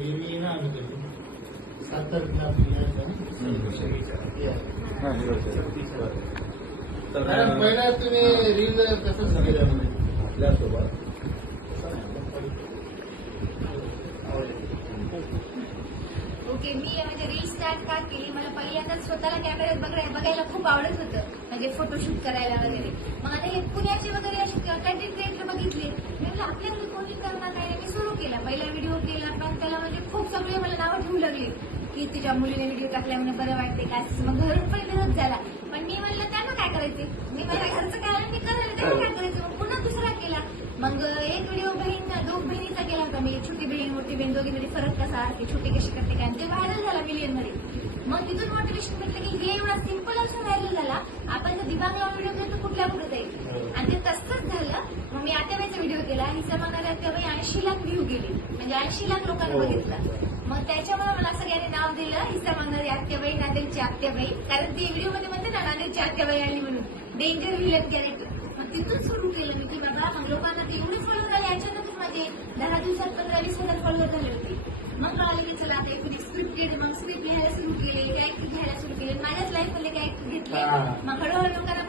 मी ना आम्ही कधी 7 तारखेला आपली कारण पहिला तुम्ही रील कसं केलं आपल्यासोबत ओके, मी म्हणजे रील स्टार्ट का केली, मला पहिल्यांदा स्वतःला कॅमेऱ्यात बघायला खूप आवडत होतं, म्हणजे फोटोशूट करायला वगैरे. मग आता हे पुण्याचे वगैरे असे कंटेंट क्रिएटर बघितले, मी म्हटलं आपल्याकडे कोणी करणार नाही, मी सुरू केला. पहिला व्हिडिओ केला, पण त्याला म्हणजे खूप सगळे मला नावं ठेवू लागली की तुझ्या मुलीने व्हिडिओ टाकल्या म्हणजे बरं वाटते काय. मग घरून पण विरोध झाला, पण मी म्हणलं त्यांना काय करायचे, मी माझ्या घरचं काय मी करायला त्यांना काय करायचं. मग पुन्हा दुसरा केला. मग एक व्हिडिओ दोन बहिणीचा केला होता मी, छोटी बहीण मोठी बहीण दोघीमध्ये फरक कसा असते, छोटी कशी करते काय, ते व्हायरल झाला मिलियन मध्ये. मग तिथून मोटिवेशन भेटलं की हे एवढा सिम्पल असं व्हायरल झाला, आपण जर दिमाग लावून व्हिडिओ केला तर कुठल्या पुढे जाईल. आणि ते तसंच झालं. मग मी आत्याबाईचा व्हिडिओ केला, हिचा म्हणाला आत्याबाई 80 लाख व्ह्यू गेली, म्हणजे 80 लाख लोकांनी बघितलं. मग त्याच्यामुळे मला सगळ्यांनी नाव दिलं हिस्सा मागणारी आत्याबाई, नांदेडची आत्याबाई. कारण ती व्हिडिओ मध्ये म्हणते ना नांदेडची आत्याबाई आली म्हणून, डेंजर व्हिलन कॅरेक्टर. मग तिथून सुरू केलं मी की बाबा मग लोकांना ते एवढे फॉलो झाले, अचानकच माझे 10 दिवसात 15-20 हजार फॉलोअर झाले होते. मग कळाले की चला आता एक स्क्रिप्टेड, मग स्क्रिप्ट लिहायला सुरू केले, कॅरेक्टर घ्यायला सुरू केले, माझ्याच लाईफ मध्ये कॅरेक्टर घेतले. मग हळूहळू लोकांना